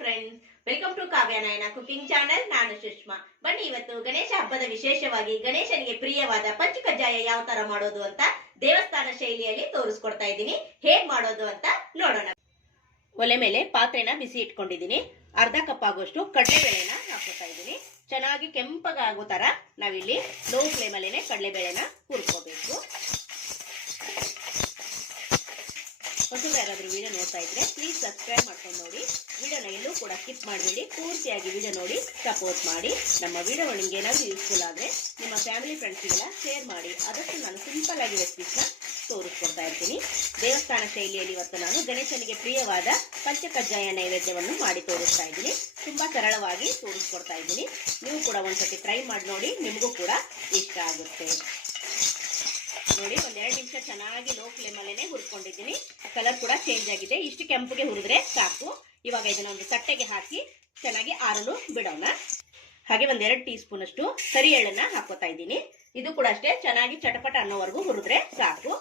Friends welcome to Kavyanayana cooking channel ನಾನು ಸುಷ್ಮಾ. ಬನ್ನಿ, ಇವತ್ತು ಗಣೇಶ ಹಬ್ಬದ ವಿಶೇಷವಾಗಿ ಗಣೇಶನಿಗೆ ಪ್ರಿಯವಾದ ಪಂಚಕಜ್ಜಾಯ ಯಾವ ತರ ಮಾಡೋದು ಅಂತ ದೇವಸ್ಥಾನ ಶೈಲಿಯಲ್ಲಿ ತೋರಿಸ್ಕೊಡ್ತಾ ಇದ್ದೀನಿ. ಹೇಗ್ ಮಾಡೋದು ಅಂತ ನೋಡೋಣ. ಒಲೆ ಮೇಲೆ ಪಾತ್ರೆನ ಬಿಸಿ ಇಟ್ಕೊಂಡಿದ್ದೀನಿ. ಅರ್ಧ ಕಪ್ ಆಗುವಷ್ಟು ಕಡಲೆಬೇಳೆನ ಹಾಕೋತಾ ಇದ್ದೀನಿ. ಚೆನ್ನಾಗಿ ಕೆಂಪಗಾಗೋ ತರ ನಾವಿಲ್ಲಿ ಲೋ ಫ್ಲೇಮಲ್ಲೇನೆ ಕಡಲೆಬೇಳೆನ ಹುರ್ಕೋಬೇಕು. ಹೊಸದು ಯಾರಾದ್ರೂ ವಿಡಿಯೋ ನೋಡ್ತಾ ಇದ್ರೆ ಪ್ಲೀಸ್ ಸಬ್ಸ್ಕ್ರೈಬ್ ಮಾಡ್ಕೊಂಡು ನೋಡಿ. ಸ್ಕಿಪ್ ಮಾಡಬೇಡಿ ಪೂರ್ತಿಯಾಗಿ ವಿಡಿಯೋ ನೋಡಿ ಸಪೋರ್ಟ್ ಮಾಡಿ. ನಮ್ಮ ವಿಡಿಯೋ ನಿಮ್ಗೆ ಏನಾದರೂ ಯೂಸ್ಫುಲ್ ಆದರೆ ನಿಮ್ಮ ಫ್ಯಾಮಿಲಿ ಫ್ರೆಂಡ್ಸ್ಗೆಲ್ಲ ಶೇರ್ ಮಾಡಿ. ಅದಕ್ಕೆ ನಾನು ಸಿಂಪಲ್ ಆಗಿ ರೆಸಿಪೀಸ್ನ ತೋರಿಸ್ಕೊಡ್ತಾ ಇರ್ತೀನಿ. ದೇವಸ್ಥಾನ ಶೈಲಿಯಲ್ಲಿ ಇವತ್ತು ನಾನು ಗಣೇಶನಿಗೆ ಪ್ರಿಯವಾದ ಪಂಚಕಜ್ಜಾಯ ನೈವೇದ್ಯವನ್ನು ಮಾಡಿ ತೋರಿಸ್ತಾ ಇದ್ದೀನಿ. ತುಂಬ ಸರಳವಾಗಿ ತೋರಿಸ್ಕೊಡ್ತಾ ಇದ್ದೀನಿ. ನೀವು ಕೂಡ ಒಂದ್ಸತಿ ಟ್ರೈ ಮಾಡಿ ನೋಡಿ, ನಿಮಗೂ ಕೂಡ ಇಷ್ಟ ಆಗುತ್ತೆ. ನೋಡಿ ಒಂದೆರಡು ನಿಮಿಷ ಚೆನ್ನಾಗಿ ಲೋ ಫ್ಲೇಮಲ್ಲೇ ಹುರ್ಕೊಂಡಿದ್ದೀನಿ. ಕಲರ್ ಕೂಡ ಚೇಂಜ್ ಆಗಿದೆ. ಇಷ್ಟು ಕೆಂಪುಗೆ ಹುರಿದ್ರೆ ಸಾಕು. ಇವಾಗ ಇದನ್ನ ಒಂದು ತಟ್ಟೆಗೆ ಹಾಕಿ ಚೆನ್ನಾಗಿ ಆರಲು ಬಿಡೋಣ. ಹಾಗೆ ಒಂದೆರಡು ಟೀ ಸ್ಪೂನ್ ಅಷ್ಟು ಕರಿ ಎಳ್ಳನ್ನ ಹಾಕೋತಾ ಇದ್ದೀನಿ. ಇದು ಕೂಡ ಅಷ್ಟೇ, ಚೆನ್ನಾಗಿ ಚಟಪಟ ಅನ್ನೋವರೆಗೂ ಹುರಿದ್ರೆ ಸಾಕು.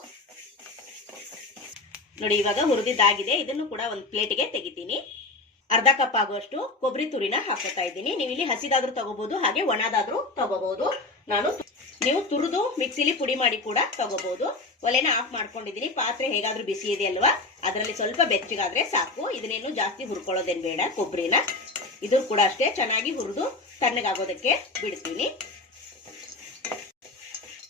ನೋಡಿ, ಇವಾಗ ಹುರಿದಿದ್ದಾಗಿದೆ. ಇದನ್ನು ಕೂಡ ಒಂದು ಪ್ಲೇಟ್ಗೆ ತೆಗಿತೀನಿ. ಅರ್ಧ ಕಪ್ ಆಗುವಷ್ಟು ಕೊಬ್ಬರಿ ತುರಿನ ಹಾಕೋತಾ ಇದ್ದೀನಿ. ನೀವು ಇಲ್ಲಿ ಹಸಿದಾದ್ರೂ ತಗೋಬಹುದು ಹಾಗೆ ಒಣದಾದ್ರೂ ತಗೋಬಹುದು ನಾನು ನೀವು ತುರಿದು ಮಿಕ್ಸಿಲಿ ಪುಡಿ ಮಾಡಿ ಕೂಡ ತಗೋಬಹುದು ಒಲೆನ ಆಫ್ ಮಾಡ್ಕೊಂಡಿದ್ದೀನಿ. ಪಾತ್ರೆ ಹೇಗಾದ್ರೂ ಬಿಸಿ ಇದೆ ಅಲ್ವಾ? ಅದರಲ್ಲಿ ಸ್ವಲ್ಪ ಬೆಚ್ಚಗಾದ್ರೆ ಸಾಕು. ಇದನ್ನೇನು ಜಾಸ್ತಿ ಹುರ್ಕೊಳ್ಳೋದೇನು ಬೇಡ ಕೊಬ್ಬರಿನ ಇದು ಕೂಡ ಅಷ್ಟೇ. ಚೆನ್ನಾಗಿ ಹುರಿದು ತಣ್ಣಗಾಗೋದಕ್ಕೆ ಬಿಡ್ತೀನಿ.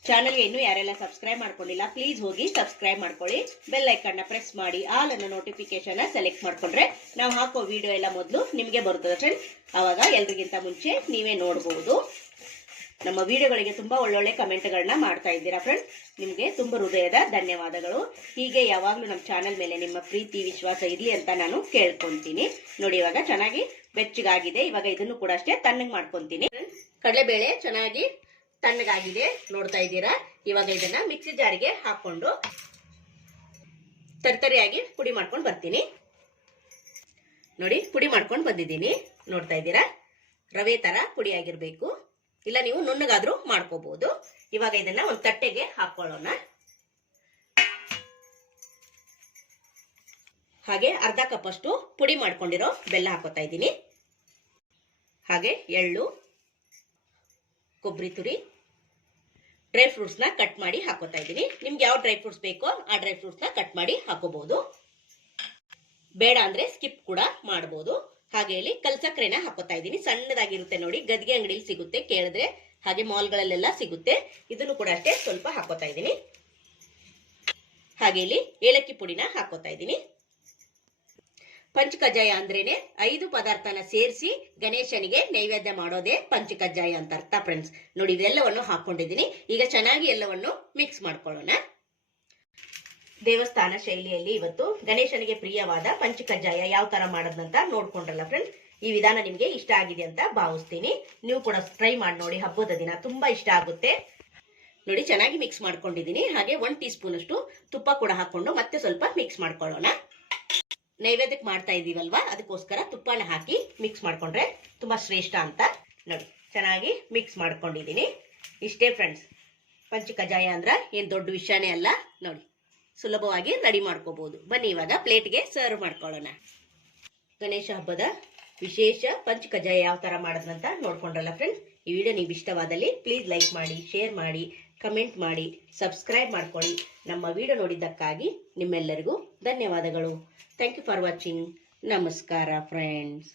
ಚಾನಲ್ಗೆ ಇನ್ನೂ ಯಾರೆಲ್ಲ ಸಬ್ಸ್ಕ್ರೈಬ್ ಮಾಡ್ಕೊಂಡಿಲ್ಲ ಪ್ಲೀಸ್ ಹೋಗಿ ಸಬ್ಸ್ಕ್ರೈಬ್ ಮಾಡ್ಕೊಳ್ಳಿ. ಬೆಲ್ ಐಕನ್ನ ಪ್ರೆಸ್ ಮಾಡಿ. ಆಲ್ ಅನ್ನೋ ನೋಟಿಫಿಕೇಶನ್ ಸೆಲೆಕ್ಟ್ ಮಾಡ್ಕೊಂಡ್ರೆ ನಾವು ಹಾಕೋ ವಿಡಿಯೋ ಎಲ್ಲ ಮೊದಲು ನಿಮಗೆ ಬರ್ತದೆ ಫ್ರೆಂಡ್ ಅವಾಗ ಎಲ್ರಿಗಿಂತ ಮುಂಚೆ ನೀವೇ ನೋಡಬಹುದು ನಮ್ಮ ವಿಡಿಯೋಗಳಿಗೆ ತುಂಬಾ ಒಳ್ಳೊಳ್ಳೆ ಕಮೆಂಟ್ಗಳನ್ನ ಮಾಡ್ತಾ ಇದ್ದೀರಾ ಫ್ರೆಂಡ್ ನಿಮಗೆ ತುಂಬಾ ಹೃದಯದ ಧನ್ಯವಾದಗಳು. ಹೀಗೆ ಯಾವಾಗಲೂ ನಮ್ಮ ಚಾನಲ್ ಮೇಲೆ ನಿಮ್ಮ ಪ್ರೀತಿ, ವಿಶ್ವಾಸ ಇರಲಿ ಅಂತ ನಾನು ಕೇಳ್ಕೊಂತೀನಿ. ನೋಡಿ, ಇವಾಗ ಚೆನ್ನಾಗಿ ಬೆಚ್ಚಗಾಗಿದೆ. ಇವಾಗ ಇದನ್ನು ಕೂಡ ಅಷ್ಟೇ ತಣ್ಣಗೆ ಮಾಡ್ಕೊಂತೀನಿ. ಕಡಲೆಬೇಳೆ ಚೆನ್ನಾಗಿ ತಣ್ಣಗಾಗಿದೆ. ನೋಡ್ತಾ ಇದ್ದೀರಾ? ಇವಾಗ ಇದನ್ನ ಮಿಕ್ಸಿ ಜಾರಿಗೆ ಹಾಕೊಂಡು ತರ್ತರಿಯಾಗಿ ಪುಡಿ ಮಾಡ್ಕೊಂಡು ಬರ್ತೀನಿ. ನೋಡಿ, ಪುಡಿ ಮಾಡ್ಕೊಂಡು ಬಂದಿದ್ದೀನಿ. ನೋಡ್ತಾ ಇದ್ದೀರಾ? ರವೆ ತರ ಪುಡಿ ಆಗಿರ್ಬೇಕು. ಇಲ್ಲ ನೀವು ನುಣ್ಣಗಾದ್ರೂ ಮಾಡ್ಕೋಬಹುದು ಇವಾಗ ಇದನ್ನ ಒಂದು ತಟ್ಟೆಗೆ ಹಾಕೊಳ್ಳೋಣ. ಹಾಗೆ ಅರ್ಧ ಕಪ್ ಅಷ್ಟು ಪುಡಿ ಮಾಡ್ಕೊಂಡಿರೋ ಬೆಲ್ಲ ಹಾಕೋತಾ ಇದ್ದೀನಿ. ಹಾಗೆ ಎಳ್ಳು, ಕೊಬ್ಬರಿ ತುರಿ ಡ್ರೈ ಫ್ರೂಟ್ಸ್ನ ಕಟ್ ಮಾಡಿ ಹಾಕೋತಾ ಇದ್ದೀನಿ. ನಿಮ್ಗೆ ಯಾವ ಡ್ರೈ ಫ್ರೂಟ್ಸ್ ಬೇಕೋ ಆ ಡ್ರೈ ಫ್ರೂಟ್ಸ್ನ ಕಟ್ ಮಾಡಿ ಹಾಕೋಬಹುದು ಬೇಡ ಅಂದ್ರೆ ಸ್ಕಿಪ್ ಕೂಡ ಮಾಡಬಹುದು ಹಾಗೆ ಹೇಳಿ ಕಲ್ಸಕ್ರೆನ ಹಾಕೋತಾ ಇದ್ದೀನಿ. ಸಣ್ಣದಾಗಿರುತ್ತೆ ನೋಡಿ, ಗದ್ಗೆ ಅಂಗಡಿಲಿ ಸಿಗುತ್ತೆ ಕೇಳಿದ್ರೆ, ಹಾಗೆ ಮಾಲ್ಗಳಲ್ಲೆಲ್ಲ ಸಿಗುತ್ತೆ. ಇದನ್ನು ಕೂಡ ಅಷ್ಟೇ ಸ್ವಲ್ಪ ಹಾಕೋತಾ ಇದ್ದೀನಿ. ಹಾಗೆ ಇಲ್ಲಿ ಏಲಕ್ಕಿ ಪುಡಿನ ಹಾಕೋತಾ ಇದ್ದೀನಿ. ಪಂಚಕಜ್ಜಾಯ ಅಂದ್ರೇನೆ ಐದು ಪದಾರ್ಥನ ಸೇರಿಸಿ ಗಣೇಶನಿಗೆ ನೈವೇದ್ಯ ಮಾಡೋದೇ ಪಂಚಕಜ್ಜಾಯ ಅಂತ ಅರ್ಥ ಫ್ರೆಂಡ್ಸ್ ನೋಡಿ ಇದೆಲ್ಲವನ್ನು ಹಾಕೊಂಡಿದ್ದೀನಿ. ಈಗ ಚೆನ್ನಾಗಿ ಎಲ್ಲವನ್ನು ಮಿಕ್ಸ್ ಮಾಡ್ಕೊಳ್ಳೋಣ. ದೇವಸ್ಥಾನ ಶೈಲಿಯಲ್ಲಿ ಇವತ್ತು ಗಣೇಶನಿಗೆ ಪ್ರಿಯವಾದ ಪಂಚಕಜ್ಜಾಯ ಯಾವ ತರ ಮಾಡೋದಂತ ನೋಡ್ಕೊಂಡ್ರಲ್ಲ ಫ್ರೆಂಡ್ಸ್ ಈ ವಿಧಾನ ನಿಮ್ಗೆ ಇಷ್ಟ ಆಗಿದೆ ಅಂತ ಭಾವಿಸ್ತೀನಿ. ನೀವು ಕೂಡ ಟ್ರೈ ಮಾಡಿ ನೋಡಿ, ಹಬ್ಬದ ದಿನ ತುಂಬಾ ಇಷ್ಟ ಆಗುತ್ತೆ. ನೋಡಿ, ಚೆನ್ನಾಗಿ ಮಿಕ್ಸ್ ಮಾಡ್ಕೊಂಡಿದ್ದೀನಿ. ಹಾಗೆ ಒನ್ ಟೀ ಸ್ಪೂನ್ ಅಷ್ಟು ತುಪ್ಪ ಕೂಡ ಹಾಕೊಂಡು ಮತ್ತೆ ಸ್ವಲ್ಪ ಮಿಕ್ಸ್ ಮಾಡ್ಕೊಳ್ಳೋಣ. ನೈವೇದ್ಯಕ್ಕೆ ಮಾಡ್ತಾ ಇದೀವಲ್ವಾ? ಅದಕ್ಕೋಸ್ಕರ ತುಪ್ಪನ ಹಾಕಿ ಮಿಕ್ಸ್ ಮಾಡ್ಕೊಂಡ್ರೆ ತುಂಬಾ ಶ್ರೇಷ್ಠ ಅಂತ. ನೋಡಿ, ಚೆನ್ನಾಗಿ ಮಿಕ್ಸ್ ಮಾಡ್ಕೊಂಡಿದ್ದೀನಿ. ಇಷ್ಟೇ ಫ್ರೆಂಡ್ಸ್ ಪಂಚಕಜಾಯ ಅಂದ್ರ ಏನ್ ದೊಡ್ಡ ವಿಷಯನೇ ಅಲ್ಲ. ನೋಡಿ. ಸುಲಭವಾಗಿ ರೆಡಿ ಮಾಡ್ಕೋಬಹುದು ಬನ್ನಿ ಇವಾಗ ಪ್ಲೇಟ್ಗೆ ಸರ್ವ್ ಮಾಡ್ಕೊಳ್ಳೋಣ. ಗಣೇಶ ಹಬ್ಬದ ವಿಶೇಷ ಪಂಚಕಜಾಯ ಯಾವ ತರ ಮಾಡೋದಂತ ನೋಡ್ಕೊಂಡ್ರಲ್ಲ ಫ್ರೆಂಡ್ಸ್ ಈ ವಿಡಿಯೋ ನೀವು ಇಷ್ಟವಾದಲ್ಲಿ ಪ್ಲೀಸ್ ಲೈಕ್ ಮಾಡಿ ಶೇರ್ ಮಾಡಿ ಕಮೆಂಟ್ ಮಾಡಿ ಸಬ್ಸ್ಕ್ರೈಬ್ ಮಾಡ್ಕೊಳ್ಳಿ. ನಮ್ಮ ವಿಡಿಯೋ ನೋಡಿದ್ದಕ್ಕಾಗಿ ನಿಮ್ಮೆಲ್ಲರಿಗೂ ಧನ್ಯವಾದಗಳು. ಥ್ಯಾಂಕ್ ಯು ಫಾರ್ ವಾಚಿಂಗ್ ನಮಸ್ಕಾರ ಫ್ರೆಂಡ್ಸ್